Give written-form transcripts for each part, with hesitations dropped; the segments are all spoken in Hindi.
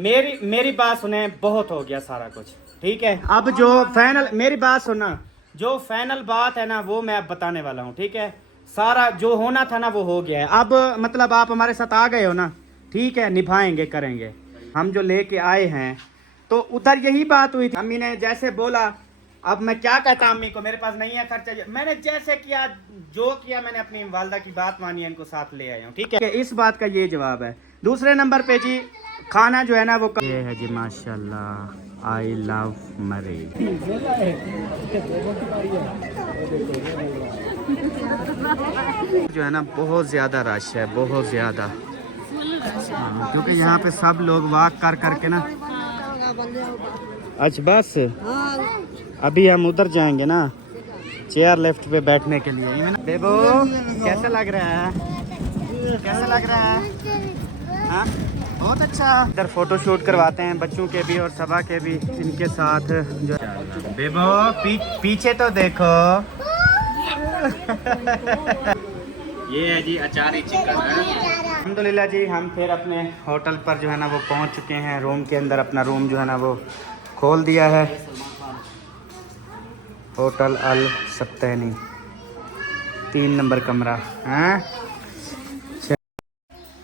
मेरी बात सुने, बहुत हो गया सारा कुछ, ठीक है। अब जो फाइनल, मेरी बात सुनना, जो फाइनल बात है ना वो मैं अब बताने वाला हूँ, ठीक है। सारा जो होना था ना वो हो गया है। अब मतलब आप हमारे साथ आ गए हो ना, ठीक है, निभाएंगे, करेंगे। हम जो लेके आए हैं तो उधर यही बात हुई थी, अम्मी ने जैसे बोला। अब मैं क्या कहता अम्मी को, मेरे पास नहीं है खर्चा, मैंने जैसे किया, जो किया, मैंने अपनी वालदा की बात मानी है, इनको साथ ले आया हूँ, ठीक है। इस बात का ये जवाब है। दूसरे नंबर पे जी खाना जो है ना वो ये है जी, माशाल्लाह, आई लव मरी। जो है ना बहुत ज़्यादा रश है, बहुत ज़्यादा, क्योंकि यहाँ पे सब लोग वॉक कर करके ना। अच्छा बस अभी हम उधर जाएंगे ना, चेयर लिफ्ट पे बैठने के लिए। बेबो कैसा लग रहा है, कैसा लग रहा है? हाँ बहुत अच्छा। इधर फोटो शूट करवाते हैं बच्चों के भी और सबा के भी, इनके साथ जो। बेबो पीछे तो देखो। ये है जी अचारी चिकन है। अल्हम्दुलिल्लाह जी, हम फिर अपने होटल पर जो है ना वो पहुंच चुके हैं। रूम के अंदर अपना रूम जो है ना वो खोल दिया है, होटल अल सत्तैनी, 3 नंबर कमरा है।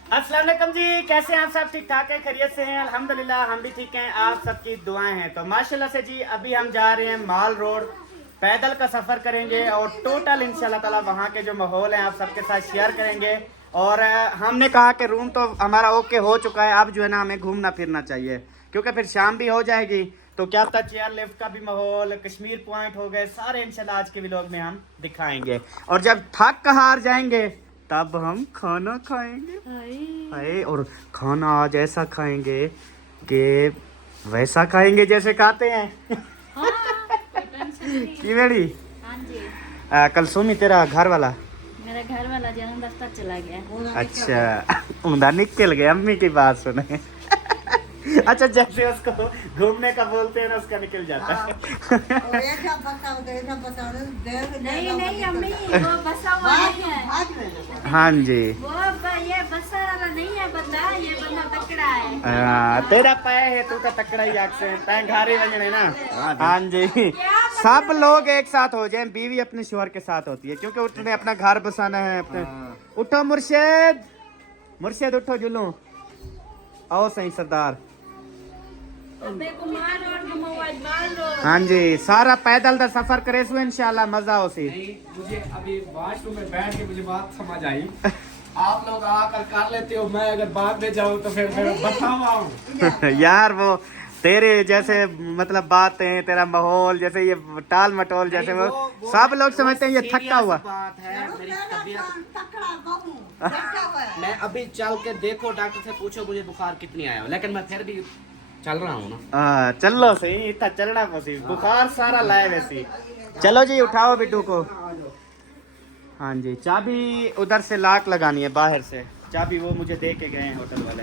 अस्सलाम वालेकुम जी, कैसे हैं आप सब? ठीक ठाक है, खैरियत से हैं? अल्हम्दुलिल्लाह हम भी ठीक हैं, आप सबकी दुआएं हैं। तो माशाल्लाह से जी अभी हम जा रहे हैं माल रोड, पैदल का सफ़र करेंगे और टोटल इंशाल्लाह ताला वहाँ के जो माहौल है आप सबके साथ शेयर करेंगे। और हमने कहा कि रूम तो हमारा ओके हो चुका है, अब जो है ना हमें घूमना फिरना चाहिए, क्योंकि फिर शाम भी हो जाएगी। तो क्या पता चेयर लिफ्ट का भी माहौल, कश्मीर पॉइंट हो गए, सारे इंशाल्लाह आज के व्लॉग में हम दिखाएंगे। और जब थक हार जाएंगे तब हम खाना खाएंगे। हाय, और खाना आज ऐसा खाएंगे कि वैसा खाएंगे जैसे खाते हैं। की बेड़ी कलसुमी, तेरा घर वाला, मेरा घर वाला जन्म रास्ता चला गया। अच्छा उमदा निकल गया, अम्मी की बात सुने। अच्छा जैसे उसको घूमने का बोलते हैं ना, उसका निकल जाता है। नहीं अम्मी, वो बसा हुआ नहीं है। हाँ जी, वो ये बसा वाला नहीं है बंदा, ये बंदा तकड़ा है। तेरा पै है, तू तो तकड़ा ही आग से पैंघारी बजने ना। हाँ जी, सब लोग एक साथ हो जाए, बीवी अपने शोहर के साथ होती है, क्योंकि उसने अपना घर बसाना है अपने। उठो मुर्शिद, मुर्शिद उठो, जुलूं आओ सही सरदार। हाँ जी, सारा पैदल का सफर करे सो इंशाल्लाह मजा हो सी। मुझे अभी वॉशरूम में बैठ के मुझे बात समझ आई। आप लोग आकर कर लेते हो, मैं अगर बाद में जाऊँ तो फिर मैं बताऊँ। यार वो तेरे जैसे मतलब बातें, तेरा माहौल, जैसे ये टाल मटोल, जैसे वो सब लोग समझते हैं ये थका हुआ बात है। मेरी मैं अभी चल के देखो, डॉक्टर से पूछो मुझे बुखार कितनी आया, लेकिन मैं फिर भी चल रहा हूँ ना। चलो सही, इतना चलना पसी, बुखार सारा लाए वैसी। चलो जी उठाओ बिट्टू को। हाँ जी, चाबी उधर से लाक लगानी है बाहर से, चाबी वो मुझे दे के गए हैं होटल वाले।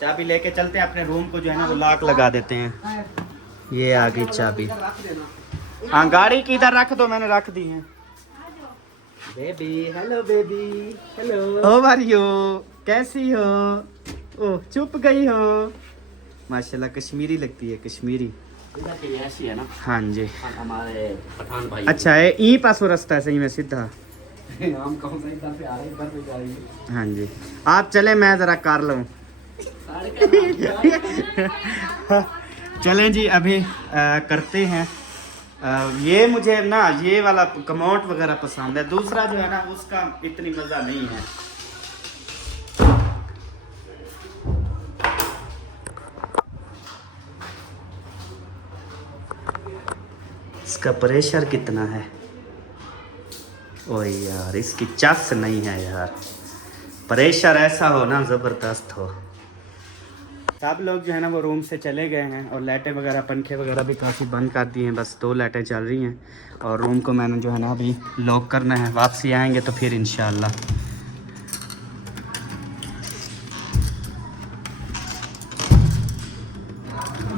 चाबी लेके चलते हैं अपने रूम को, जो है ना वो लाक लगा देते हैं। ये आ गई चाबी। हाँ गाड़ी की इधर रख दो, मैंने रख दी है। Baby hello, baby hello, how are you, कैसी हो? ओह चुप गई हो। माशाल्लाह कश्मीरी लगती है, कश्मीरी ऐसी है ना। हाँ जी, हमारे पठान भाई। अच्छा है, ई पासो रास्ता है सही में सीधा। हम कौन सा इधर से आ रहे हैं, इधर से जा रही है। हाँ जी, आप चले, मैं जरा कर लूँ। चलें जी अभी करते हैं। ये मुझे ना ये वाला कमोट वगैरह पसंद है, दूसरा जो है ना उसका इतनी मज़ा नहीं है। इसका प्रेशर कितना है? ओए यार इसकी चस नहीं है यार, प्रेशर ऐसा हो ना ज़बरदस्त हो। सब लोग जो है ना वो रूम से चले गए हैं और लाइटें वगैरह, पंखे वगैरह भी काफ़ी बंद कर दिए हैं, बस 2 लाइटें चल रही हैं। और रूम को मैंने जो है ना अभी लॉक करना है, वापसी आएंगे तो फिर इंशाल्लाह।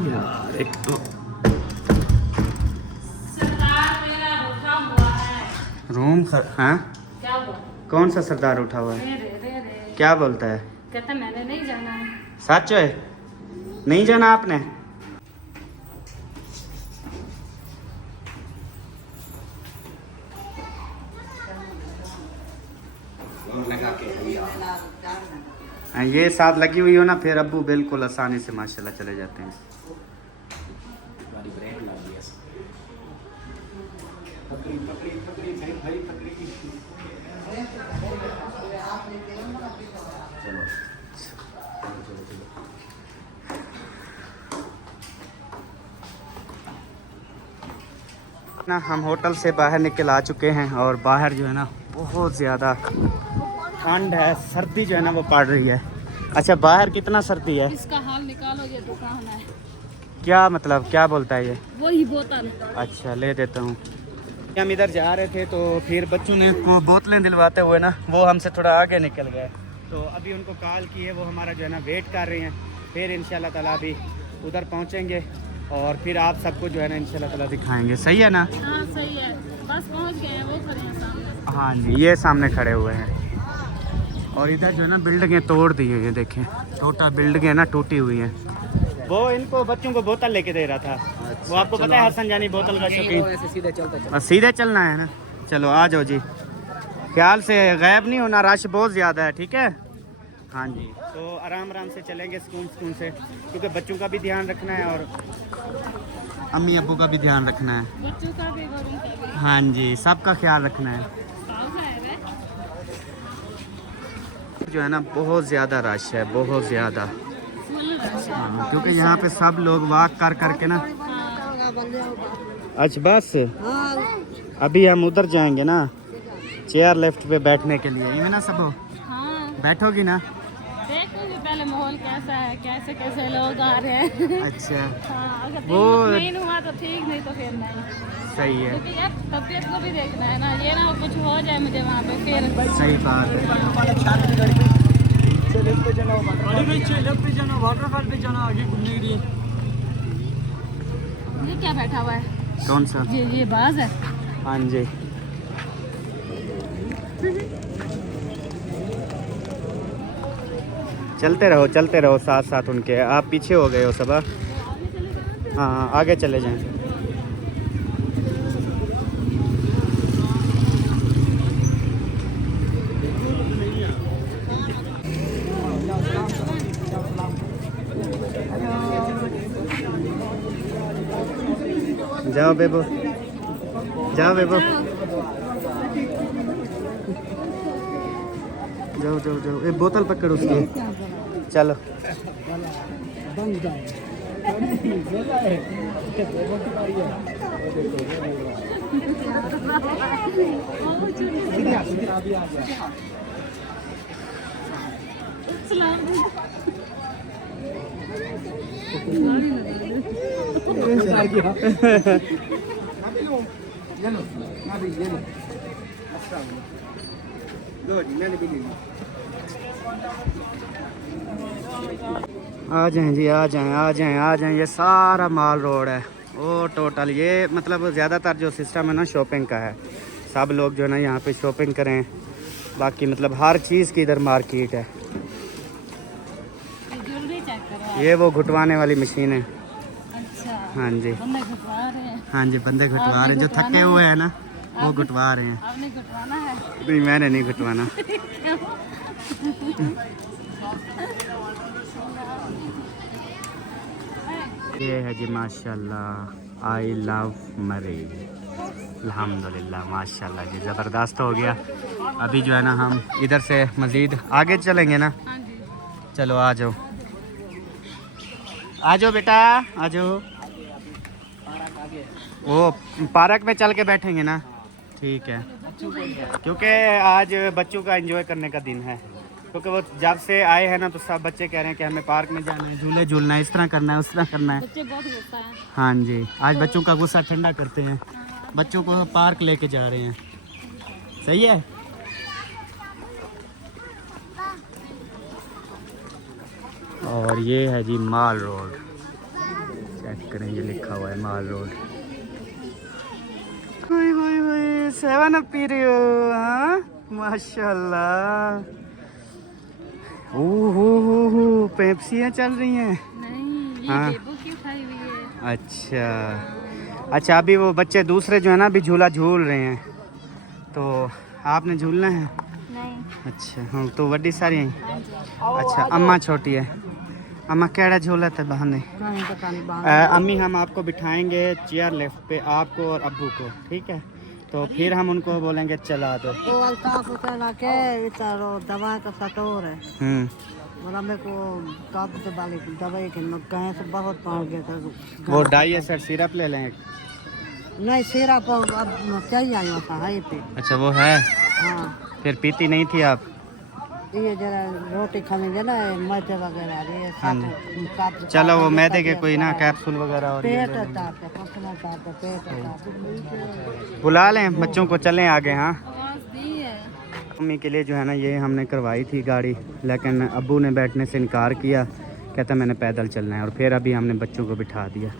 यार एक तो रूम हाँ क्या हुआ? कौन सा सरदार उठा हुआ है? क्या बोलता है? कहता मैंने नहीं जाना है। सच है? नहीं जाना आपने? ये साथ लगी हुई हो ना, फिर अब्बू बिल्कुल आसानी से माशाल्लाह चले जाते हैं। ना हम होटल से बाहर निकल आ चुके हैं और बाहर जो है ना बहुत ज़्यादा ठंड है, सर्दी जो है ना वो पड़ रही है। अच्छा, बाहर कितना सर्दी है? इसका हाल निकालो, ये दुकान है। क्या मतलब, क्या बोलता है ये? वही बोतल। अच्छा, ले देता हूँ। हम इधर जा रहे थे तो फिर बच्चों ने वो बोतलें दिलवाते हुए ना वो हमसे थोड़ा आगे निकल गए, तो अभी उनको कॉल की है, वो हमारा जो है ना वेट कर रही हैं। फिर इंशाल्लाह ताला अभी उधर पहुँचेंगे और फिर आप सबको जो है ना इंशाल्लाह ताला दिखाएंगे। सही है ना? हाँ सही है, बस पहुँच गए हैं, वो खड़े हैं सामने। हाँ जी, ये सामने खड़े हुए हैं। और इधर जो है ना बिल्डिंगें तोड़ दी हैं, ये देखें टोटल बिल्डिंगें ना टूटी हुई हैं। वो इनको बच्चों को बोतल लेके दे रहा था। वो आपको पता है हसन जानी बोतल का शौकीन। सीधे चलना है ना? चलो आ जाओ जी, ख्याल से गायब नहीं होना, रश बहुत ज़्यादा है, ठीक है? हाँ जी, तो आराम आराम से चलेंगे सुकून से, क्योंकि बच्चों का भी ध्यान रखना है और अम्मी अब्बू का भी ध्यान रखना है। बच्चों का भी, बड़ों का भी। हाँ जी, सबका ख्याल रखना है। जो है ना बहुत ज़्यादा रश है, बहुत ज़्यादा। हाँ, क्योंकि यहाँ पे सब लोग वॉक कर करके ना। अच्छा बस अभी हम उधर जाएंगे ना चेयर लिफ्ट पे बैठने के लिए। ये ना सब हाँ बैठोगी ना? देखोगे पहले माहौल कैसा है, कैसे कैसे लोग आ रहे हैं। अच्छा हाँ, अगर वो नहीं हुआ तो ठीक, नहीं तो फिर नहीं। सही है, क्योंकि यार तबीयत को भी देखना है ना, ये ना हो कुछ हो जाए मुझे वहाँ पे फिर। सही बात है। वाटरफॉल पे जाना, आगे घूमने के लिए। ये क्या बैठा हुआ है? कौन सा? ये बाज है। हाँ जी, चलते रहो साथ साथ उनके। आप पीछे हो गए हो सब? हाँ आगे चले जाएं। जाओ बेबो, जाओ बेबो, जाओ जाओ जाओ। एक बोतल पकड़ उसकी, चलो। आ जाएं जी, आ जाएं आ जाएं आ जाएं। ये सारा माल रोड है वो टोटल। ये मतलब ज़्यादातर जो सिस्टम है ना शॉपिंग का है, सब लोग जो है ना यहाँ पे शॉपिंग करें। बाकी मतलब हर चीज़ की इधर मार्केट है। ये वो घुटवाने वाली मशीन है। अच्छा, हाँ जी, बंदे घुटवा रहे हैं। हाँ जी, बंदे घुटवा रहे हैं, जो थके हुए हैं ना वो घुटवा रहे हैं। आपने घुटवाना है? नहीं, मैंने नहीं घुटवाना। ये है जी माशाल्लाह, आई लव मरी। अल्हम्दुलिल्लाह माशाल्लाह जी, ज़बरदस्त हो गया। अभी जो है ना हम इधर से मज़ीद आगे चलेंगे ना। हाँ जी। चलो आ जाओ, आ जाओ बेटा, आ जाओ। वो पार्क में चल के बैठेंगे ना, ठीक है, क्योंकि आज बच्चों का एंजॉय करने का दिन है। क्योंकि वो जब से आए हैं ना तो सब बच्चे कह रहे हैं कि हमें पार्क में जाना है, झूले झूलना है, इस तरह करना है, उस तरह करना है। बच्चे बहुत गुस्सा है। हाँ जी, आज बच्चों का गुस्सा ठंडा करते हैं, बच्चों को पार्क लेके जा रहे हैं। सही है। और ये है जी माल रोड, चेक करें, ये लिखा हुआ है माल रोड। हुई हुई हुई, 7 अप पी रही हो? हाँ माशाल्लाह। पेप्सियाँ चल रही हैं। नहीं, हाँ बेबू की उठाई हुई है। अच्छा अच्छा, अभी वो बच्चे दूसरे जो है ना अभी झूला झूल रहे हैं, तो आपने झूलना है? नहीं। अच्छा हाँ, तो वड्डी सारी हैं। हाँ जी। अच्छा अम्मा छोटी है, अम्मा केड़ा झूला थे बहाने। अम्मी हम आपको बिठाएंगे चेयर लिफ्ट पे, आपको और अब्बू को, ठीक है? तो फिर हम उनको बोलेंगे चला दो। तो अल्ताफ कहना के इतारो दवा का सटोर है, बोला मेरे को काप से वाली दवाई के मैं कहीं से बहुत पहुंच गया था। वो डाई एसिड सिरप ले लें। नहीं सिरप अब चाहिए आई वहाँ है पे। अच्छा वो है, हाँ फिर पीती नहीं थी आप? ये जरा रोटी खाने ना मैदे वगैरह ये हाँ सब चलो वो मैदे के कोई ना कैप्सूल वगैरह और ये पेट ले लेंगे। ताप पसना ताप पेट बुला लें बच्चों को, चलें आगे। हाँ आवाज दी है। मम्मी के लिए जो है ना ये हमने करवाई थी गाड़ी, लेकिन अब्बू ने बैठने से इनकार किया, कहता मैंने पैदल चलना है, और फिर अभी हमने बच्चों को बिठा दिया।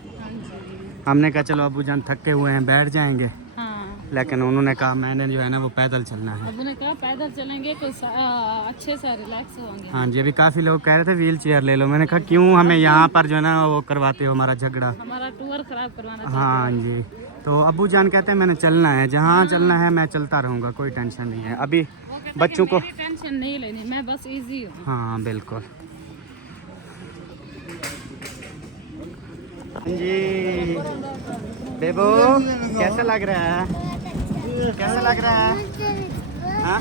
हमने कहा चलो अब्बू जान थके हुए हैं बैठ जाएंगे, हाँ। लेकिन उन्होंने कहा मैंने जो है ना वो पैदल चलना है। अबू ने कहा पैदल चलेंगे कुछ अच्छे से रिलैक्स होंगे। हाँ जी, अभी काफ़ी लोग कह रहे थे व्हील चेयर ले लो, मैंने कहा क्यों हमें यहाँ पर जो है ना वो करवाते हो हमारा झगड़ा। हमारा टूर खराब करवाना हाँ जी, तो अब्बू जान कहते हैं मैंने चलना है, जहाँ चलना है मैं चलता रहूँगा, कोई टेंशन नहीं है। अभी बच्चों को टेंशन नहीं लेनी, मैं बस इजी हूँ। हाँ बिल्कुल जी। बेबो कैसा लग रहा है, कैसा लग रहा है? हाँ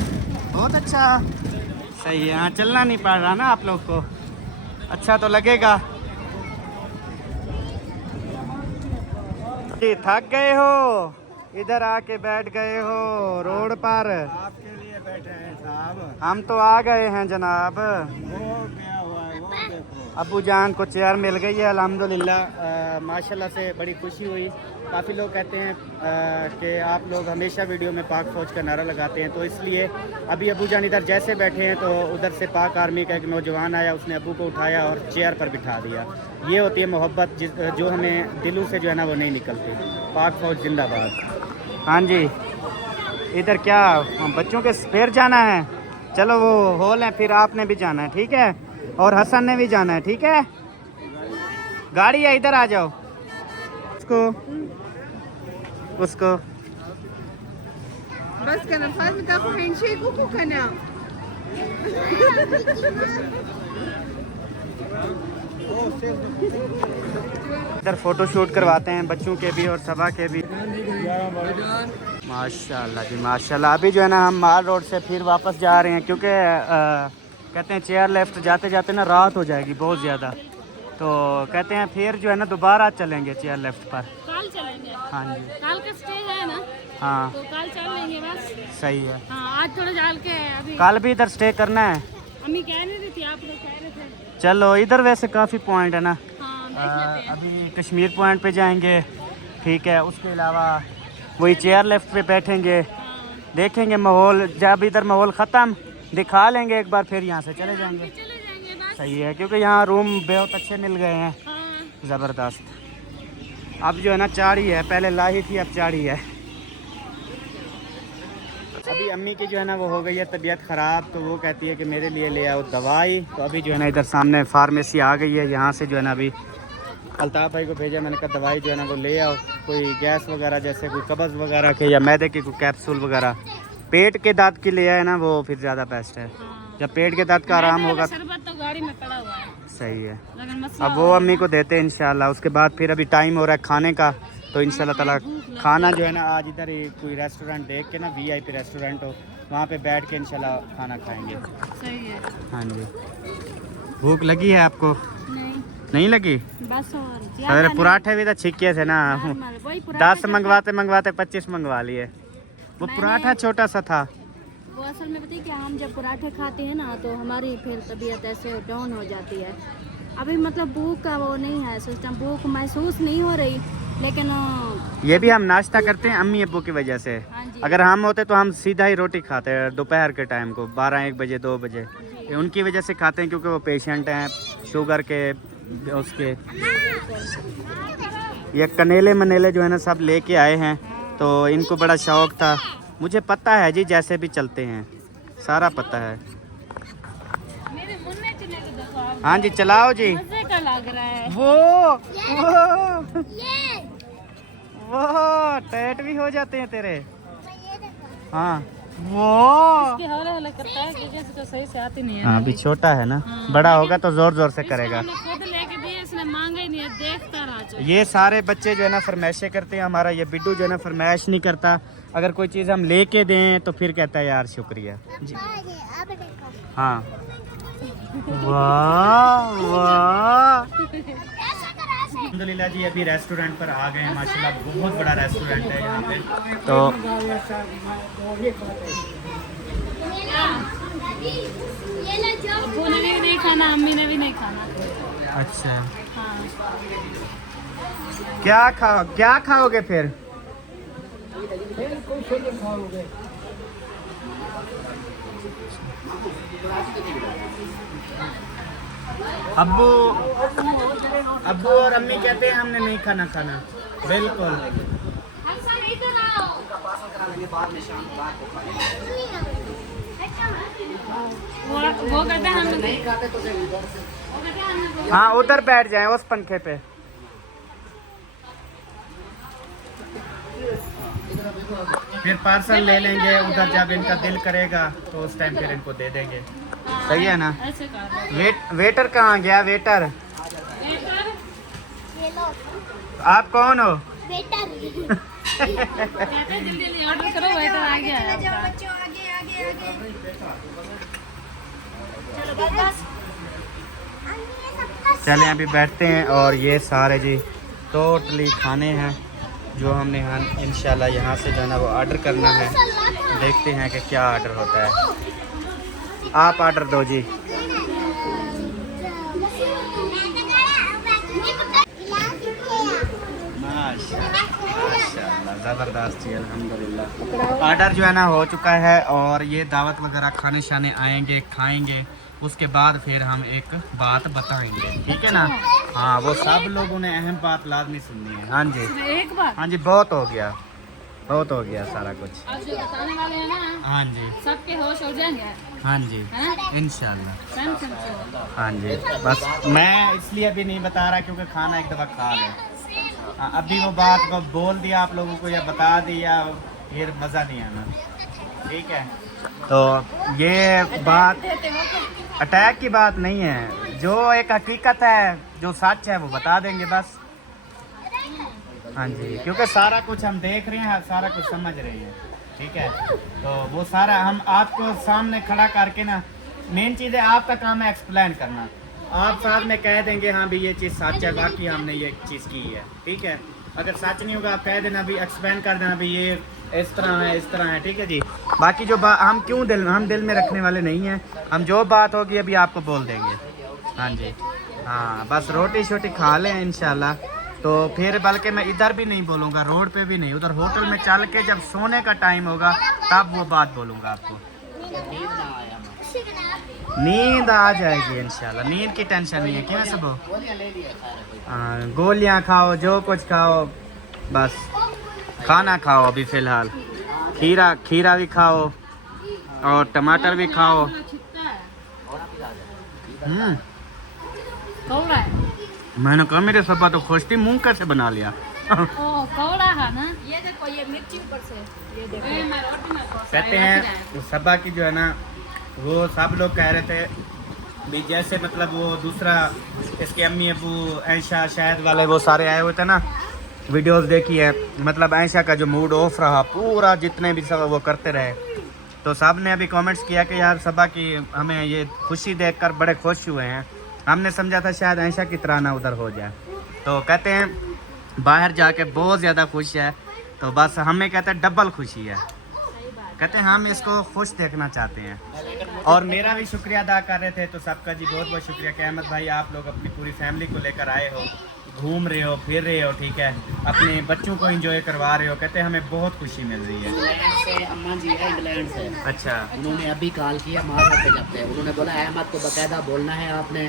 बहुत अच्छा, सही है। हाँ चलना नहीं पड़ रहा ना आप लोग को, अच्छा तो लगेगा। जी थक गए हो, इधर आके बैठ गए हो रोड पर। आपके लिए बैठे हैं साहब। हम तो आ गए हैं जनाब। वो क्या हुआ है वो देखो। अब्बू जान को चेयर मिल गई है अल्हम्दुलिल्लाह, माशाल्लाह से बड़ी खुशी हुई। काफ़ी लोग कहते हैं कि आप लोग हमेशा वीडियो में पाक फौज का नारा लगाते हैं, तो इसलिए अभी अब्बू जान इधर जैसे बैठे हैं तो उधर से पाक आर्मी का एक नौजवान आया, उसने अब्बू को उठाया और चेयर पर बिठा दिया। ये होती है मोहब्बत जो हमें दिलों से जो है ना वो नहीं निकलती। पाक फौज जिंदाबाद। हाँ जी, इधर क्या बच्चों के फिर जाना है? चलो वो हॉल है, फिर आपने भी जाना है, ठीक है? और हसन ने भी जाना है, ठीक है? गाड़ी है, इधर आ जाओ। उसको बस करना फाइल का हैंडशेक को करना। इधर फोटो शूट करवाते हैं बच्चों के भी और सबा के भी। माशाल्लाह जी माशाल्लाह। अभी जो है ना हम माल रोड से फिर वापस जा रहे हैं, क्योंकि कहते हैं चेयर लेफ्ट जाते जाते ना रात हो जाएगी बहुत ज़्यादा, तो कहते हैं फिर जो है ना दोबारा चलेंगे चेयर लेफ्ट पर। कल चलेंगे। हाँ जी कल का स्टे है ना, हाँ तो कल चल लेंगे बस। सही है। हाँ आज थोड़ा जाल के अभी कल भी इधर स्टे करना है? अम्मी कह नहीं रही थी, आप लोग कह रहे थे। चलो इधर वैसे काफ़ी पॉइंट है ना, हाँ देख लेते हैं। अभी कश्मीर पॉइंट पे जाएंगे, ठीक है? उसके अलावा वही चेयर लेफ्ट पे बैठेंगे, देखेंगे माहौल, जब इधर माहौल ख़त्म दिखा लेंगे एक बार, फिर यहाँ से चले जाएंगे। चले जाएंगे बस। सही है, क्योंकि यहाँ रूम बहुत अच्छे मिल गए हैं, हाँ ज़बरदस्त। अब जो है ना चाड़ी है, पहले लाही थी अब चाड़ी है। अभी अम्मी की जो है ना वो हो गई है तबीयत ख़राब, तो वो कहती है कि मेरे लिए ले आओ दवाई। तो अभी जो है ना इधर सामने फार्मेसी आ गई है, यहाँ से जो है ना अभी अल्ताफ़ भाई को भेजा, मैंने कहा दवाई जो है ना वो ले आओ, कोई गैस वगैरह जैसे कोई कब्ज़ वगैरह के या मैदे के कोई कैप्सूल वगैरह। पेट के दांत के लिए है ना वो फिर ज़्यादा बेस्ट है, जब पेट के दांत का आराम होगा। शरबत तो गाड़ी में पड़ा हुआ है, सही है, लेकिन मसला अब वो अम्मी को देते हैं इंशाल्लाह। उसके बाद फिर अभी टाइम हो रहा है खाने का, तो इंशाल्लाह ताला खाना जो है ना आज इधर ही कोई रेस्टोरेंट देख के ना, VIP रेस्टोरेंट हो, वहाँ पे बैठ के इंशाल्लाह खाना खाएंगे। सही है। हाँ जी, भूख लगी है आपको? नहीं नहीं लगी? बस और सवेरे पराठे भी तो छिक्के थे ना, वही 10 मंगवाते मंगवाते 25 मंगवा लिए। वो पराठा छोटा सा था। वो असल में बताइए कि हम जब पराठे खाते हैं ना तो हमारी फिर तबीयत ऐसे डाउन हो जाती है। अभी मतलब भूख का वो नहीं है सिस्टम, भूख महसूस नहीं हो रही, लेकिन ये भी हम नाश्ता करते हैं अम्मी अब्बू की वजह से। हाँ जी। अगर हम होते तो हम सीधा ही रोटी खाते हैं दोपहर के टाइम को, 12-1 बजे 2 बजे। ये उनकी वजह से खाते हैं क्योंकि वो पेशेंट हैं शुगर के, उसके। ये कनेले मनेले जो है ना सब लेके आए हैं, तो इनको बड़ा शौक था। मुझे पता है जी, जैसे भी चलते हैं सारा पता है। मेरे मुन्ने चले के देखो आप, हाँ जी चलाओ जी। मजे का लग रहा है। वो टैट भी हो जाते हैं तेरे। हाँ वो इसकी हौले हौले करता है क्योंकि इसको सही से आती नहीं है। हाँ अभी छोटा है ना, बड़ा होगा तो जोर जोर से करेगा। हमने खुद लेके दिए, इसने मांगा ही नहीं है, देखता रहा जो। ये सारे बच्चे जो है ना फरमाइशें करते हैं, हमारा ये बिड्डू जो है ना फरमाइश नहीं करता। अगर कोई चीज़ हम लेके दें तो फिर कहता है यार शुक्रिया जी। हाँ वाह वाह। अल्हम्दुलिल्लाह जी अभी रेस्टोरेंट पर आ गए हैं, माशाल्लाह बहुत बड़ा रेस्टोरेंट है यहाँ पे। तो अब्बू ने भी नहीं खाना, अम्मी ने भी नहीं खाना। अच्छा हाँ। क्या खाओगे फिर? अब्बू और अम्मी कहते हैं हमने नहीं खाना बिल्कुल। वो कहते हैं हम नहीं हाँ उधर बैठ जाएं उस पंखे पे। फिर पार्सल ले लेंगे उधर, जब इनका दिल करेगा तो उस टाइम फिर इनको दे देंगे। सही है ना? ऐसे कर। वेटर कहाँ गया? वेटर आप कौन हो? कहते हैं जल्दी ऑर्डर करो, वेटर आ गया है आपका। चलें अभी बैठते हैं। और ये सारे जी टोटली खाने हैं जो हमने इंशाल्लाह यहाँ से जो है ना वो ऑर्डर करना है। देखते हैं कि क्या ऑर्डर होता है। आप ऑर्डर दो जी। माशाल्लाह ज़बरदस्त जी, अल्हम्दुलिल्लाह। ऑर्डर जो है ना हो चुका है और ये दावत वगैरह खाने शाने आएंगे, खाएंगे, उसके बाद फिर हम एक बात बताएंगे, ठीक है ना? हाँ वो सब लोगों ने अहम बात लाजमी सुननी है। हाँ जी एक बार हाँ जी, बहुत हो गया सारा कुछ। आज जो बताने वाले हैं ना, हाँ जी सबके होश हो जाएंगे। हाँ जी हैं? इंशाल्लाह। टेंशन से। हाँ जी बस मैं इसलिए अभी नहीं बता रहा क्योंकि खाना एक दफ़ा खा लें। हाँ, अभी वो बात को बोल दिया आप लोगों को या बता दिया फिर मज़ा नहीं आना, ठीक है? तो ये बात अटैक की बात नहीं है, जो एक हकीकत है, जो सच है वो बता देंगे बस। हाँ जी क्योंकि सारा कुछ हम देख रहे हैं, सारा कुछ समझ रहे हैं, ठीक है? तो वो सारा हम आपको सामने खड़ा करके ना, मेन चीज़ है आपका काम है एक्सप्लेन करना। आप साथ में कह देंगे हाँ भी ये चीज़ सच है, बाकी हमने ये चीज़ की है, ठीक है? अगर सच नहीं होगा आप कह देना भी, एक्सप्लेन कर देना भी ये इस तरह है, ठीक है जी? बाकी जो हम दिल में रखने वाले नहीं हैं, हम जो बात होगी अभी आपको बोल देंगे। हाँ जी हाँ बस रोटी शोटी खा लें इंशाल्लाह, तो फिर बल्कि मैं इधर भी नहीं बोलूँगा, रोड पे भी नहीं, उधर होटल में चल के जब सोने का टाइम होगा तब वो बात बोलूँगा आपको। नींद आ जाएगी इंशाल्लाह, नींद की टेंशन नहीं है। क्यों सब हाँ गोलियाँ खाओ, जो कुछ खाओ, बस खाना खाओ अभी फ़िलहाल। खीरा भी खाओ और टमाटर भी खाओ। कौड़ा है। मैंने कहा मेरे सबा तो खुश थी, मुंह कैसे बना लिया? ओ कौड़ा है ना, ये देखो ये मिर्ची ऊपर से, ये देखो कहते हैं सबा की जो है ना, वो सब लोग कह रहे थे भी जैसे मतलब वो दूसरा इसके अम्मी अबू ऐशा शायद वाले वो सारे आए हुए थे ना, वीडियोस देखी है, मतलब ऐशा का जो मूड ऑफ रहा पूरा, जितने भी सब वो करते रहे, तो सब ने अभी कमेंट्स किया कि यार सबा की हमें ये खुशी देखकर बड़े खुश हुए हैं, हमने समझा था शायद ऐशा की तरह ना उधर हो जाए। तो कहते हैं बाहर जाके बहुत ज़्यादा खुश है, तो बस हमें कहते हैं डबल खुशी है, कहते हैं हम इसको खुश देखना चाहते हैं। और मेरा भी शुक्रिया अदा कर रहे थे, तो सबका जी बहुत बहुत शुक्रिया कि अहमद भाई आप लोग अपनी पूरी फैमिली को लेकर आए हो, घूम रहे हो, फिर रहे हो, ठीक है, अपने बच्चों को एंजॉय करवा रहे हो, कहते हैं हमें बहुत खुशी मिल रही है। इंग्लैंड से अम्मा जी है, इंग्लैंड से। अच्छा उन्होंने अभी कॉल किया मार्केट पे जाते हैं, उन्होंने बोला अहमद को बाकायदा बोलना है आपने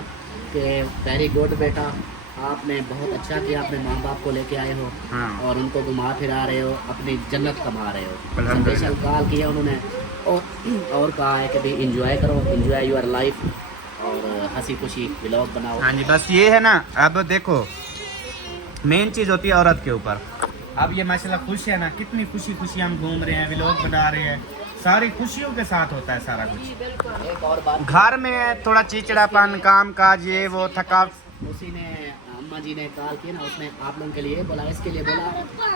कि वेरी गुड बेटा, आपने बहुत अच्छा किया, अपने माँ बाप को लेके आए हो हाँ। और उनको घुमा फिरा रहे हो, अपनी जन्नत कमा रहे हो। अल्हम्दुलिल्लाह। स्पेशल कॉल किया उन्होंने और कहा है कि भाई इंजॉय करो, इंजॉय योर लाइफ, और हंसी खुशी व्लॉग बनाओ। हाँ जी, बस ये है ना, अब देखो मेन चीज़ होती है औरत के ऊपर। अब ये माशाल्लाह खुश है ना, कितनी खुशी खुशी हम घूम रहे हैं, व्लॉग बना रहे हैं, सारी खुशियों के साथ होता है सारा कुछ। एक और बात, घर में थोड़ा चिड़चिड़ापन, काम काज, ये वो थकाव। उसी ने अम्मा जी ने कॉल किया ना, उसने आप लोगों के लिए बोला, इसके लिए बोला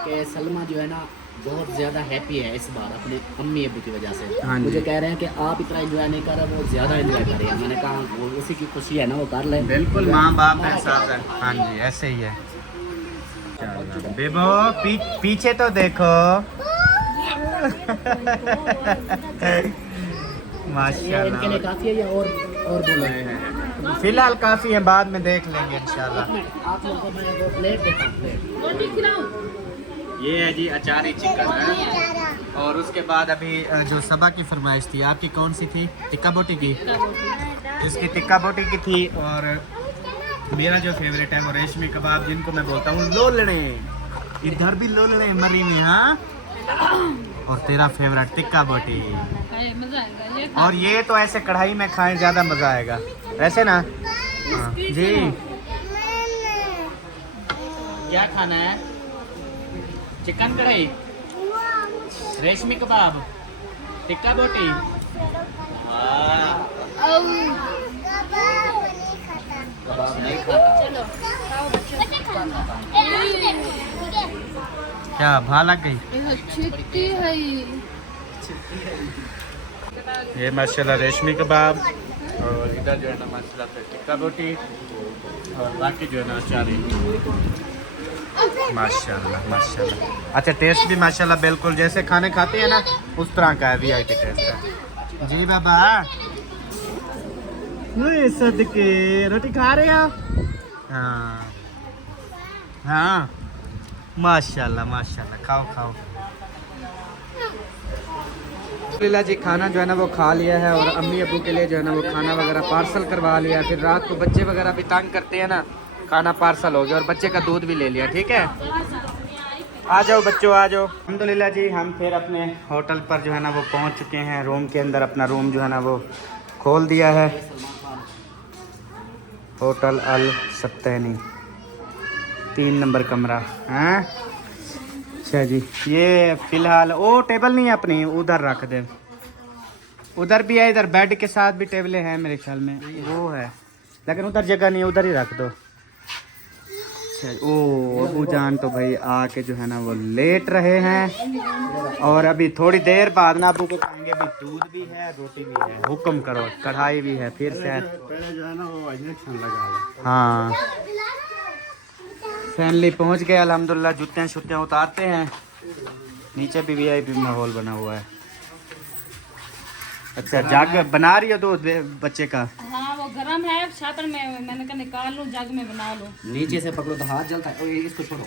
कि सलमा जो है ना बहुत ज़्यादा हैप्पी है इस बार अपने अम्मी अबू की वजह से। हाँ जी। मुझे कह रहे हैं कि आप इतना एंजॉय नहीं कर रहे, वो ज़्यादा एंजॉय कर रहे हैं। मैंने कहा वो उसी की खुशी है ना, वो कर ले। बिल्कुल, माँ बाप है, साथ है। हाँ जी, ऐसे ही है। बेबो पीछे तो देखो। ये माशाल्लाह, इनके लिए काफ़ी है या और बोलो? फिलहाल काफी है, बाद में देख लेंगे इंशाल्लाह। आप लोगों को मैं वो प्लेट देता हूँ। ये है जी अचारी चिकन है, और उसके बाद अभी जो सबा की फरमाइश थी, आपकी कौन सी थी? टिक्का बोटी की। इसकी टिक्का बोटी की थी, और मेरा जो फेवरेट है वो रेशमी कबाब, जिनको मैं बोलता हूँ लोलड़े। इधर भी लोलड़े मरी में। हाँ, और तेरा फेवरेट टिक्का बोटी। और ये तो ऐसे कढ़ाई में खाएं, ज़्यादा मज़ा आएगा ऐसे ना। हाँ जी, क्या खाना है? चिकन कढ़ाई, रेशमी कबाब, टिक्का बोटी। कबाब नहीं खाता। क्या भा लग गई? ये माशाल्लाह रेशमी कबाब, और इधर जो है ना माशाल्लाह फिर टिक्का बोटी, और बाकी जो है ना अचारी। माशाल्लाह माशाल्लाह। अच्छा, टेस्ट भी माशाल्लाह बिल्कुल जैसे खाने खाते हैं ना उस तरह का है, वीआईपी टेस्ट है जी। बाबा सदके रोटी खा रहे हो? हाँ हाँ, माशाल्लाह माशाल्लाह, खाओ खाओ। लीला जी खाना जो है ना वो खा लिया है, और अम्मी अबू के लिए जो है ना वो खाना वगैरह पार्सल करवा लिया। फिर रात को बच्चे वगैरह भी तंग करते हैं ना, खाना पार्सल हो गया, और बच्चे का दूध भी ले लिया। ठीक है, आ जाओ बच्चों, आ जाओ। अल्हम्दुलिल्लाह जी, हम फिर अपने होटल पर जो है ना वो पहुंच चुके हैं। रूम के अंदर अपना रूम जो है ना वो खोल दिया है, होटल अल सत्तैनी, 3 नंबर कमरा। हैं अच्छा जी, ये फ़िलहाल वो टेबल नहीं है अपनी, उधर रख दे। उधर भी है, इधर बेड के साथ भी टेबलें हैं मेरे ख्याल में, वो है, लेकिन उधर जगह नहीं है, उधर ही रख दो। अच्छा, ओ अबू जान तो भाई आके जो है ना वो लेट रहे हैं, और अभी थोड़ी देर बाद ना अबू को कहेंगे भी दूध भी है, रोटी भी है, हुक्म करो, कढ़ाई भी है। फिर से पहले जो है ना वो इंजेक्शन लगा। हाँ, फैमिली पहुंच गए अल्हम्दुलिल्लाह। जूतियाँ शुतियाँ उतारते हैं, नीचे भी वीआईपी माहौल बना हुआ है। अच्छा, जग बना रही हो दूध बच्चे का? हाँ, वो गरम है छातर में, मैंने कहा निकाल लूँ, जग में बना लो। नीचे से पकड़ो तो हाथ जलता है। ओए, इसको छोड़ो।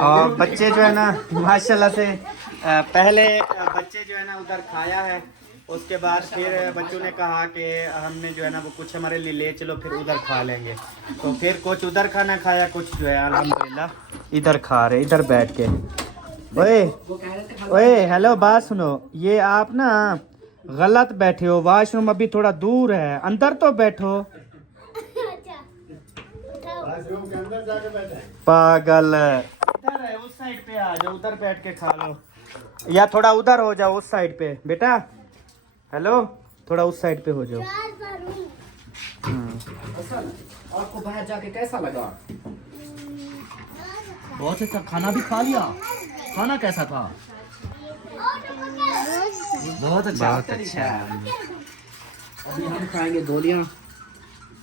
और बच्चे जो है ना माशाल्लाह से पहले बच्चे जो है ना उधर खाया है, उसके बाद फिर बच्चों ने कहा कि हमने जो है ना वो कुछ हमारे लिए ले चलो, फिर उधर खा लेंगे। तो फिर कुछ उधर खाना खाया, कुछ जो है अल्हम्दुलिल्लाह इधर खा रहे, इधर बैठ के। ओए ओए, हेलो, बात सुनो, ये आप ना गलत बैठे हो, वॉशरूम अभी थोड़ा दूर है, अंदर तो बैठो। पागल, इधर है, उस साइड पे आ जाओ, उधर बैठ के खा लो, या थोड़ा उधर हो जाओ, उस साइड पे बेटा। हेलो, थोड़ा उस साइड पे हो जाओ। आपको बाहर जाके कैसा लगा? बहुत अच्छा, खाना भी खा लिया। खाना कैसा था? बहुत अच्छा, बहुत अच्छा। अभी हम खाएंगे गोलियां।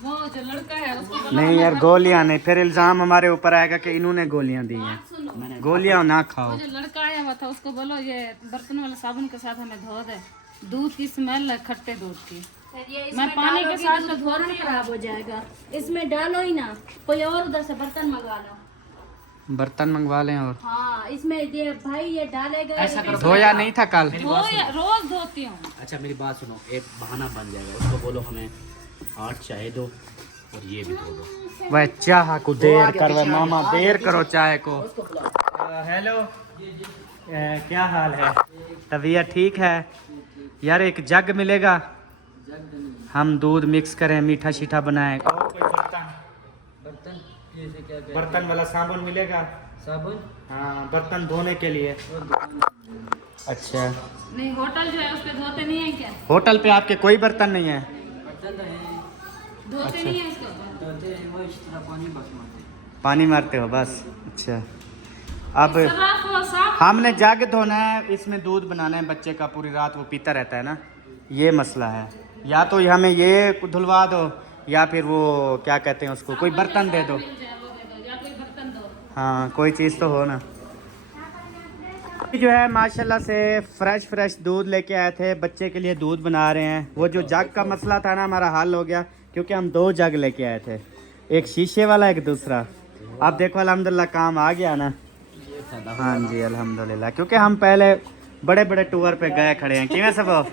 वो जो लड़का है उसको नहीं यार, गोलियां नहीं, फिर इल्जाम हमारे ऊपर आएगा कि इन्होंने गोलियां दी हैं। गोलियां ना खाओ। जो लड़का आया हुआ था उसको बोलो ये बर्तन वाले साबुन के साथ हमें धो दे, दूध की स्मेल है, खट्टे दूध की। मैं पानी के साथ तो धो नहीं, खराब हो जाएगा। इसमें डालो ही ना, कोई और उधर से बर्तन मंगा लो। बर्तन मंगवा लें। और हाँ, इसमें ये भाई ये डालेगा। ऐसा करो, धोया नहीं था कल? रोज धोती हूँ। अच्छा मेरी बात सुनो, एक बहाना बन जाएगा। उसको बोलो हमें 8 चाय दो और ये भी दो। वह चाह को देर कर, वह मामा देर करो चाय को। हेलो, क्या हाल है? तबीयत ठीक है यार? एक जग मिलेगा, हम दूध मिक्स करें, मीठा शीठा बनाएं। और कोई बर्तन वाला साबुन मिलेगा? साबुन? हाँ, बर्तन धोने के लिए। अच्छा, नहीं होटल जो है उस पे धोते नहीं है क्या? होटल पे आपके कोई बर्तन नहीं है? धोते नहीं है उसको? पानी मारते हो बस? अच्छा, अब सर्राफ हो, साफ हमने जग धोना है, इसमें दूध बनाना है बच्चे का, पूरी रात वो पीता रहता है ना, ये मसला है। या तो हमें ये धुलवा दो या फिर वो क्या कहते हैं उसको, कोई बर्तन दे दो। मिल जाए वो दे दो या कोई बर्तन दो। हाँ, कोई चीज़ तो हो ना। जो है माशाल्लाह से फ्रेश दूध लेके आए थे, बच्चे के लिए दूध बना रहे हैं। वो जो जग का मसला था ना, हमारा हल हो गया, क्योंकि हम 2 जग लेके आए थे, एक शीशे वाला एक दूसरा। आप देखो अल्हम्दुलिल्लाह काम आ गया ना। हाँ जी अल्हम्दुलिल्लाह, क्योंकि हम पहले बड़े बड़े टूर पे गए खड़े हैं, क्यों सब?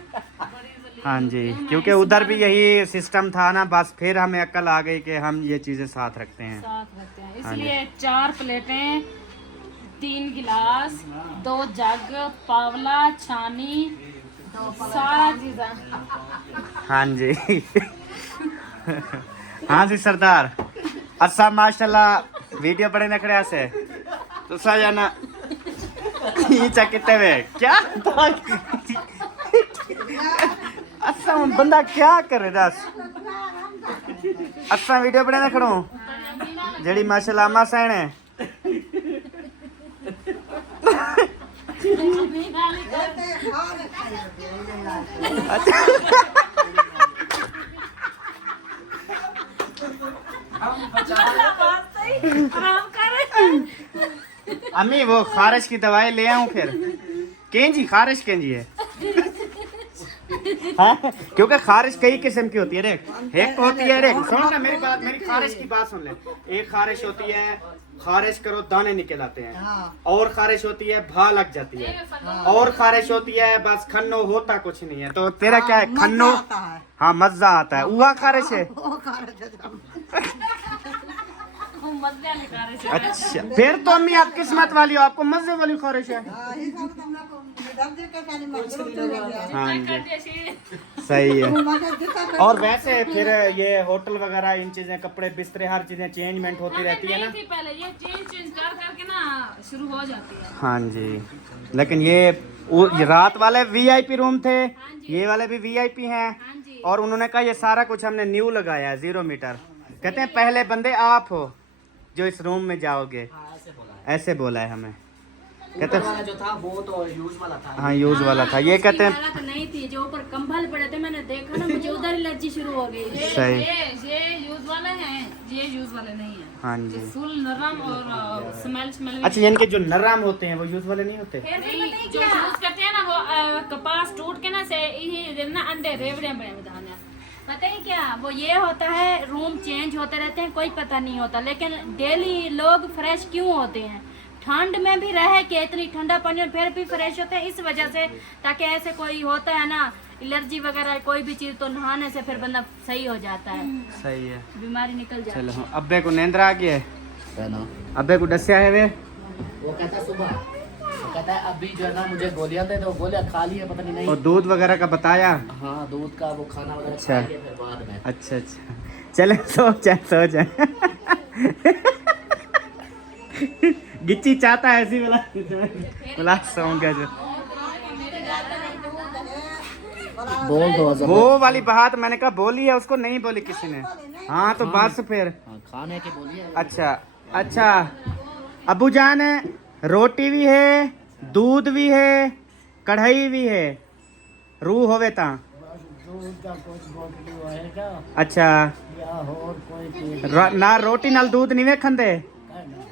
हाँ जी, क्योंकि उधर भी यही सिस्टम था ना, बस फिर हमें अक्ल आ गई कि हम ये चीज़ें साथ रखते हैं। साथ रखते हैं, इसलिए 4 प्लेटें, 3 गिलास, 2 जग, पावला, छानी, सारा चीज़। हाँ जी हाँ जी सरदार, अच्छा माशाल्लाह वीडियो बड़े नखड़े से तो जाना कितने में क्या अच्छा बंदा क्या करे दस। अच्छा वीडियो बड़े नखड़ो जेड़ी माशाल्लाह अम्मा सैन है। अम्मी वो खारिश की दवाई ले आऊं फिर? केंजी खारिश केंजी है हाँ? क्योंकि खारिश कई किस्म की होती है। देख एक तो होती है, देख सुन ना मेरी बात, मेरी खारिश की बात सुन ले। एक खारिश होती है खारिश करो दाने निकल आते हैं, और खारिश होती है भा लग जाती है, और खारिश होती है बस खन्नो होता कुछ नहीं है। तो तेरा क्या है? खन्नो? हाँ मजा आता है, वह खारिश है। अच्छा, फिर तो अम्मी आप किस्मत वाली हो, आपको मजे वाली खारिश है। हाँ जी सही है। और वैसे फिर ये होटल वगैरह इन चीजें, कपड़े बिस्तरे हर चीजें चेंजमेंट होती रहती है ना। पहले ये चेंज कर करके ना शुरू हो जाती है। हाँ जी, लेकिन ये रात वाले वीआईपी रूम थे, ये वाले भी वीआईपी हैं। और उन्होंने कहा ये सारा कुछ हमने न्यू लगाया है, 0 मीटर। कहते हैं पहले बंदे आप हो जो इस रूम में जाओगे, ऐसे बोला है हमें। कहते वाला जो था वो तो यूज वाला था। हाँ यूज वाला था। ये कहते हैं तो नहीं थी, जो ऊपर कंबल पड़े थे मैंने देखा ना, मुझे उधर एलर्जी शुरू हो गई। सही। ये यूज वाले हैं, ये यूज वाले नहीं है। हाँ जी, फुल नरम और स्मेल। अच्छा इनके जो नरम होते हैं वो यूज वाले नहीं होते? नहीं, जो यूज करते हैं ना वो कपास टूट के ना से यही ना अंडे रेवड़े बड़े बताना। पता है क्या, वो ये होता है रूम चेंज होते रहते हैं, कोई पता नहीं होता। लेकिन डेली लोग फ्रेश क्यों होते हैं? ठंड में भी रहे कि इतनी ठंडा पानी और फिर भी फ्रेश होते हैं, इस वजह से, ताकि ऐसे कोई होता है ना एलर्जी वगैरह कोई भी चीज, तो नहाने से फिर बंदा सही हो जाता है। सही है, बीमारी निकल जाती है। चलो अब्बे को नींद आ गया है ना, अब्बे को डस्या है वे। वो कहता है सुबह, वो कहता है अभी जो है ना मुझे गोलियां दे दो, गोलियां खा ली है पता नहीं। और दूध वगैरह का बताया? हाँ दूध का वो खाना वगैरह अच्छा। खाएंगे फिर बाद में। अच्छा चले सो जाए गिच्ची चाहता है ऐसी वाला सो गया जो बोल दो वो वाली बात मैंने कहा बोली है, उसको नहीं बोली किसी ने। हाँ तो बस फिर खाने के बोलिए। अच्छा अबू जान रोटी भी है, दूध भी है, कढ़ाई भी है, रूह होवे ता। अच्छा ना रोटी नाल दूध नहीं वेखन दे।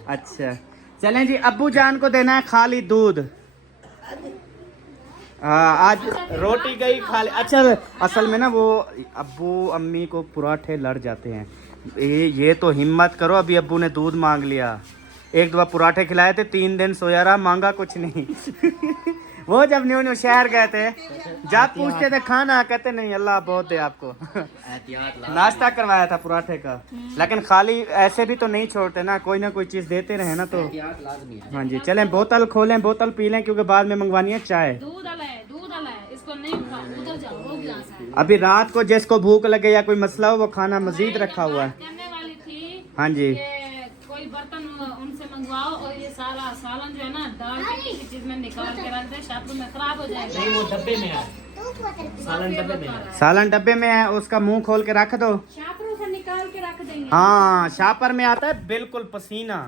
अच्छा चलें जी, अब्बू जान को देना है खाली दूध। आज रोटी गई खाली। अच्छा असल में ना वो अब्बू अम्मी को पराठे लड़ जाते हैं। ये तो हिम्मत करो, अभी अब्बू ने दूध मांग लिया, एक दो पराठे खिलाए थे, 3 दिन सोया रहा, मांगा कुछ नहीं वो जब न्यू न्यू शहर गए थे, जब पूछते थे खाना, कहते नहीं अल्लाह बहुत दे आपको। एहतियात नाश्ता करवाया था पराठे का, लेकिन खाली ऐसे भी तो नहीं छोड़ते ना, कोई ना कोई चीज देते रहे ना। तो लाजमी है। हाँ जी, चलें बोतल खोलें, बोतल पी लें, क्योंकि बाद में मंगवानी है चाय। दूध वाला है, दूध वाला है, इसको नहीं खा, उधर जाओ, रुक जा सा। अभी रात को जिसको भूख लगे या कोई मसला हो, वो खाना मजीद रखा हुआ है। करने वाली थी हाँ जी, ये कोई बर्तन उनसे मंगवाओ और ये सारा सालन जो है ना डाल के किसी चीज में निकाल के रख दे, शायद में खराब हो जाएगा। नहीं वो डब्बे में है, सालन डब्बे में है। सालन डब्बे में है, उसका मुंह खोल के रख दो। शापरों से निकाल के रख देंगे। हाँ, शापर में आता है बिल्कुल पसीना,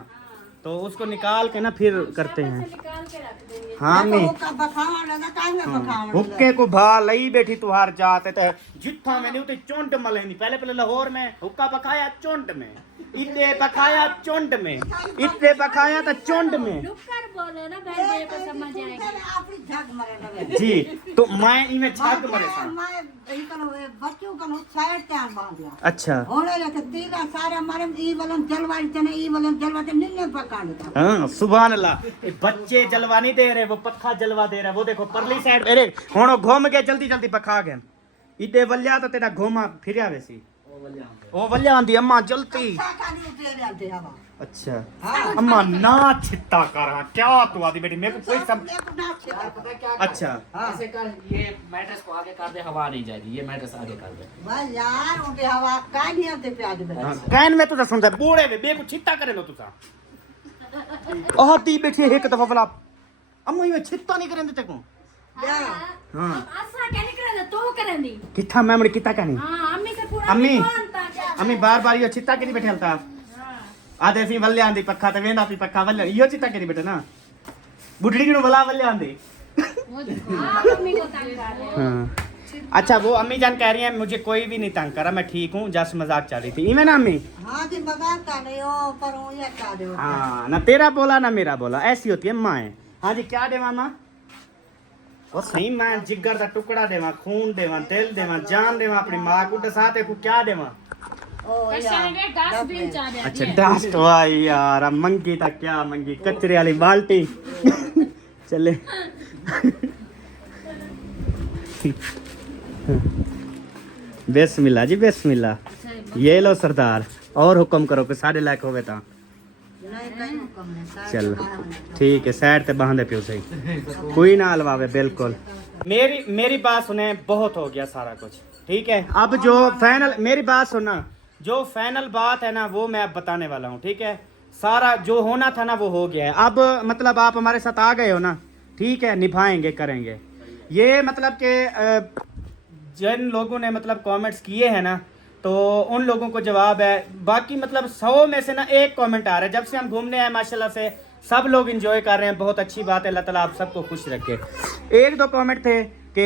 तो उसको निकाल के ना फिर करते हैं। निकाल के रख देंगे। हाँ मैं हुक्के को भा लई बैठी तुहार जाते थे जिथा मैंने उते चोंट मलेनी। पहले लाहौर में हुक्का पकाया चोंट में, इतने पकाया चोंट में, इतने पकाया तो चोंट में। कर बोलो ना भाई, को समझ आएगी। जी, तो मैं इनमें छक मरे था। बच्चों का साइड त्यान बांध दिया। अच्छा, होने लगे तीला सारे हमारे ई बलन जलवाई चने, ई बलन जलवाते निन्ने पका लेता। हाँ सुभान अल्लाह। ये बच्चे जलवा नहीं दे रहे, वो पक्का जलवा दे रहा है। वो देखो परली साइड मेरे हुण घूम के जल्दी जल्दी पका गए। इते वल्या तो तेरा घूमा फिरया वैसी ओ वल्या आंदी अम्मा जल्दी। अच्छा अम्मा ना छित्ता करा क्या तू आदि बेटी, मेरे को कोई सब। अच्छा ऐसे कर, ये मैट्रेस को आगे कर दे, हवा नहीं जाएगी। ये मैट्रेस आगे कर दे। भाई यार उनके हवा का नहीं आते प्याज में। हाँ, कैन में तुझा सुनता बूढ़े वे बे को छित्ता करे लो तुझा। ओह ती बैठी एक दफा बोला अम्मा ये छित्ता नहीं करे देते को। हां ऐसा क्या निकले तो करेंगी। किथा मैं मड़ी किता कहनी। हां अम्मी से पूरा अम्मी क्या अम्मी बार ये छित्ता के नहीं बैठलता। आधे सी वल्ले आंदी पक्का ते वेंदा पी पक्का वल्ले यो छित्ता के नहीं बैठे ना, बुढ़ड़ी की बला वल्ले आंदी। वो देखो अम्मी को तंग कर रहे हो। हां अच्छा, वो अम्मी जान कह रही है मुझे कोई भी नहीं तंग करा, मैं ठीक हूँ, जस्ट मजाक चल रही थी। इवें ना अम्मी। हां जी मजाक कर रहे हो, पर वो ये क्या दे। हाँ ना तेरा बोला ना मेरा बोला, ऐसी होती है माँ। हाँ जी क्या देवा माँ? वो सही मैं जिगर का टुकड़ा देवा, खून देवा, दिल देवा, जान देवा, अपनी माँ को डसाते को क्या देवा। डस्टबिन चा दे। अच्छा डस्ट वाह यार, अब मंगी था क्या मंगी, कचरे वाली बाल्टी। चले बिस्मिल्लाह जी बिस्मिल्लाह। ये लो सरदार, और हुक्म करो कि साढ़े लायक हो गए था। चल ठीक है, साइड ते बांधे पियो सही, कोई ना हलवावे बिल्कुल। मेरी बात सुने, बहुत हो गया सारा कुछ ठीक है। अब जो फाइनल, मेरी बात सुनना, जो फाइनल बात है ना वो मैं अब बताने वाला हूँ ठीक है। सारा जो होना था ना वो हो गया है। अब मतलब आप हमारे साथ आ गए हो ना, ठीक है, निभाएंगे करेंगे। ये मतलब कि जिन लोगों ने मतलब कमेंट्स किए हैं ना, तो उन लोगों को जवाब है। बाकी मतलब 100 में से ना एक कमेंट आ रहा है। जब से हम घूमने आए माशाल्लाह से सब लोग एंजॉय कर रहे हैं, बहुत अच्छी बात है। अल्लाह ताला आप सबको खुश रखे। एक दो कमेंट थे कि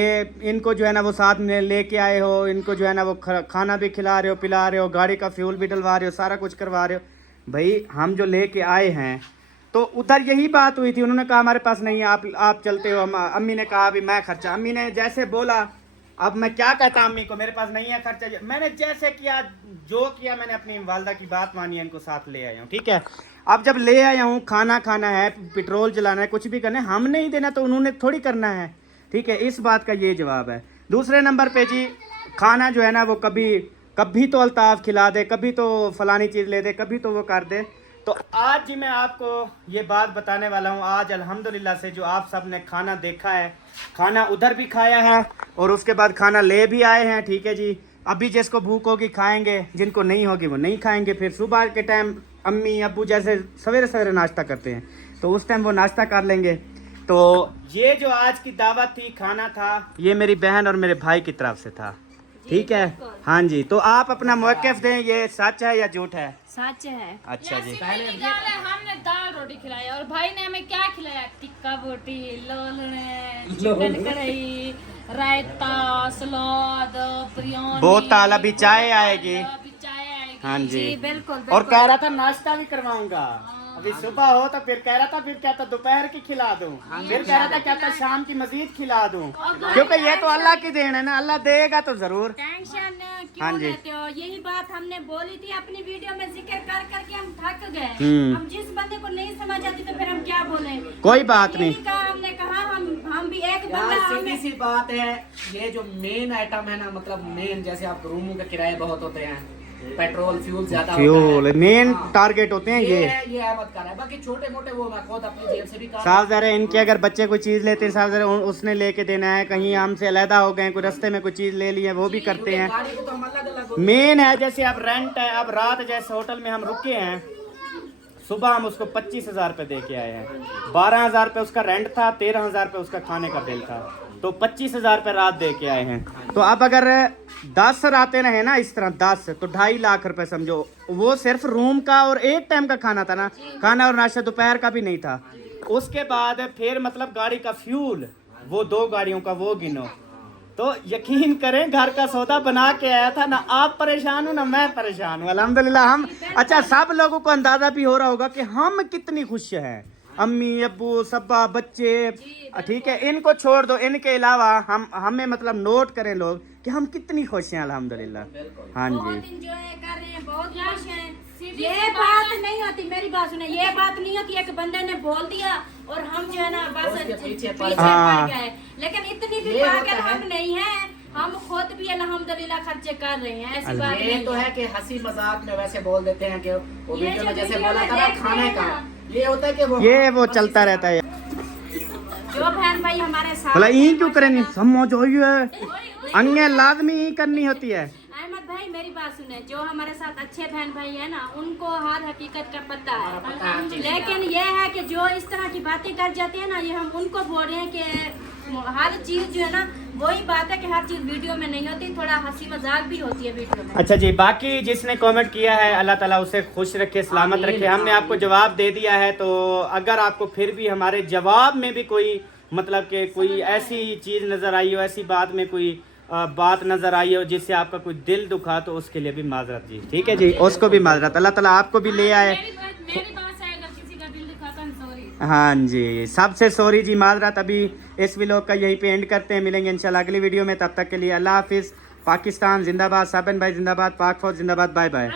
इनको जो है ना वो साथ में लेके आए हो, इनको जो है ना वो खाना भी खिला रहे हो, पिला रहे हो, गाड़ी का फ्यूल भी डलवा रहे हो, सारा कुछ करवा रहे हो। भाई हम जो लेके आए हैं तो उधर यही बात हुई थी, उन्होंने कहा हमारे पास नहीं है, आप चलते हो। अम्मी ने कहा अभी मैं खर्चा, अम्मी ने जैसे बोला, अब मैं क्या कहता अम्मी को, मेरे पास नहीं है खर्चा। मैंने जैसे किया जो किया, मैंने अपनी वालदा की बात मानी, इनको साथ ले आया हूँ ठीक है। अब जब ले आया हूँ, खाना खाना है, पेट्रोल जलाना है, कुछ भी करना है, हम नहीं देना तो उन्होंने थोड़ी करना है ठीक है। इस बात का ये जवाब है। दूसरे नंबर पे जी खाना जो है ना वो कभी तो अल्ताफ़ खिला दे, कभी तो फलानी चीज़ ले दे, कभी तो वो कर दे। तो आज जी मैं आपको ये बात बताने वाला हूँ। आज अल्हम्दुलिल्लाह से जो आप सब ने खाना देखा है, खाना उधर भी खाया है और उसके बाद खाना ले भी आए हैं ठीक है जी। अभी जिसको भूख होगी खाएंगे, जिनको नहीं होगी वो नहीं खाएंगे। फिर सुबह के टाइम अम्मी अब्बू जैसे सवेरे सवेरे नाश्ता करते हैं तो उस टाइम वो नाश्ता कर लेंगे। तो ये जो आज की दावत थी, खाना था, ये मेरी बहन और मेरे भाई की तरफ से था ठीक है। हाँ जी, तो आप अपना मौक़िफ़ दें, ये सच है या झूठ है? सच है। अच्छा जी। हमने दाल रोटी खिलाई और भाई ने हमें क्या खिलाया? टिक्का बोटी, लोलने, चिकन कढ़ाई, रायता, सलाद, बिरयानी, बोतल, अभी चाय आएगी। अभी चाय आएगी। हाँ जी बिल्कुल। और कह रहा था नाश्ता भी करवाऊंगा। अभी सुबह हो तो फिर कह रहा था, फिर क्या था दोपहर की खिला दूं, फिर कह रहा था क्या था शाम की मजीद खिला दूं, क्योंकि ये तो अल्लाह की देन है ना, अल्लाह देगा तो जरूर। टेंशन हाँ क्यों जी। लेते हो? यही बात हमने बोली थी अपनी वीडियो में, जिक्र कर करके हम थक गए। हम जिस बंदे को नहीं समझ आती तो फिर हम क्या बोले? कोई बात नहीं। यही कहा हमने, कहा हम भी एक यार बंदा सीधी हमें सी बात है, ये जो मेन आइटम है ना, मतलब मेन, जैसे आप रूमों के किराए बहुत होते हैं, पेट्रोल फ्यूल ज्यादा फ्यूल मेन हाँ। टारगेट होते हैं ये। ये अहमद का है, बाकी छोटे मोटे वो मैं खुद अपनी जेब से भी काम साफ ज़रा इनके अगर बच्चे कोई चीज़ लेते हैं, साफ ज़रा उसने लेके देना है, कहीं हमसे अलहदा हो गए, कोई रास्ते में कोई चीज़ ले ली है वो भी करते हैं। गाड़ी को तो हम अलग अलग मेन है जैसे अब रेंट है, अब रात जैसे होटल में हम रुके हैं, सुबह हम उसको 25,000 रुपये दे के आए हैं, 12,000 रुपये उसका रेंट था, 13,000 रुपये उसका खाने का बिल था, तो 25,000 रुपये रात दे के आए हैं। तो अब अगर 10 रातें रहे ना इस तरह 10 तो 2.5 लाख रुपए समझो, वो सिर्फ रूम का और एक टाइम का खाना था ना, खाना और नाश्ता दोपहर का भी नहीं था। उसके बाद फिर मतलब गाड़ी का फ्यूल, वो 2 गाड़ियों का वो गिनो, तो यकीन करें घर का सौदा बना के आया था ना, आप परेशान हो ना मैं परेशान हूँ अल्हम्दुलिल्लाह। हम अच्छा सब लोगों को अंदाजा भी हो रहा होगा कि हम कितनी खुश हैं, अम्मी अब्बू सब्बा बच्चे, ठीक है, इनको छोड़ दो, इनके अलावा हमें मतलब नोट करें लोग कि हम कितनी खुश हैं अल्हम्दुलिल्लाह। हाँ जी बहुत इंजॉय कर रहे हैं, बहुत खुश हैं। ये बात नहीं होती, मेरी बात सुने, ये बात नहीं होती एक बंदे ने बोल दिया और हम जो है ना बस पीछे पड़ गए, लेकिन इतनी भी पागल हम नहीं है, हम खुद भी अल्हम्दुलिल्लाह खर्चे कर रहे हैं, ऐसी बात ये नहीं तो है कि हंसी मजाक में वैसे बोल देते हैं कि वो वीडियो में जैसे बोला था ना खाने का, ये होता है कि वो चलता रहता है। जो बहन भाई हमारे साथ भला यही क्यों करें, समझ अन्य लाजमी ही करनी होती है। अहमद भाई मेरी बात सुने, जो हमारे साथ अच्छे बहन भाई है ना, उनको हर हकीकत का पता है, लेकिन ये है कि जो इस तरह की बातें कर जाते हैं ना, ये हम उनको बोल रहे हैं कि हर चीज जो है ना, वही बात है कि हर चीज वीडियो में नहीं होती, थोड़ा हंसी मजाक भी होती है वीडियो में। अच्छा जी, बाकी जिसने कमेंट किया है अल्लाह ताला उसे खुश रखे, सलामत रखे। हमने आपको जवाब दे दिया है, तो अगर आपको फिर भी हमारे जवाब में भी कोई मतलब कि कोई ऐसी चीज़ नज़र आई हो, ऐसी बात में कोई बात नज़र आई हो जिससे आपका कोई दिल दुखा, तो उसके लिए भी माजरत जी, ठीक है जी, उसको भी माजरत, अल्लाह ताला आपको भी ले आए। मेरी बात से अगर किसी का दिल दुखा तो सॉरी। हाँ जी, सबसे सॉरी जी, माजरत। अभी इस व्लॉग का यहीं पे एंड करते हैं, मिलेंगे इंशाल्लाह अगली वीडियो में, तब तक के लिए अल्लाह हाफिज़। पाकिस्तान जिंदाबाद, साबिन भाई जिंदाबाद, पाक फौज जिंदाबाद, बाय बाय।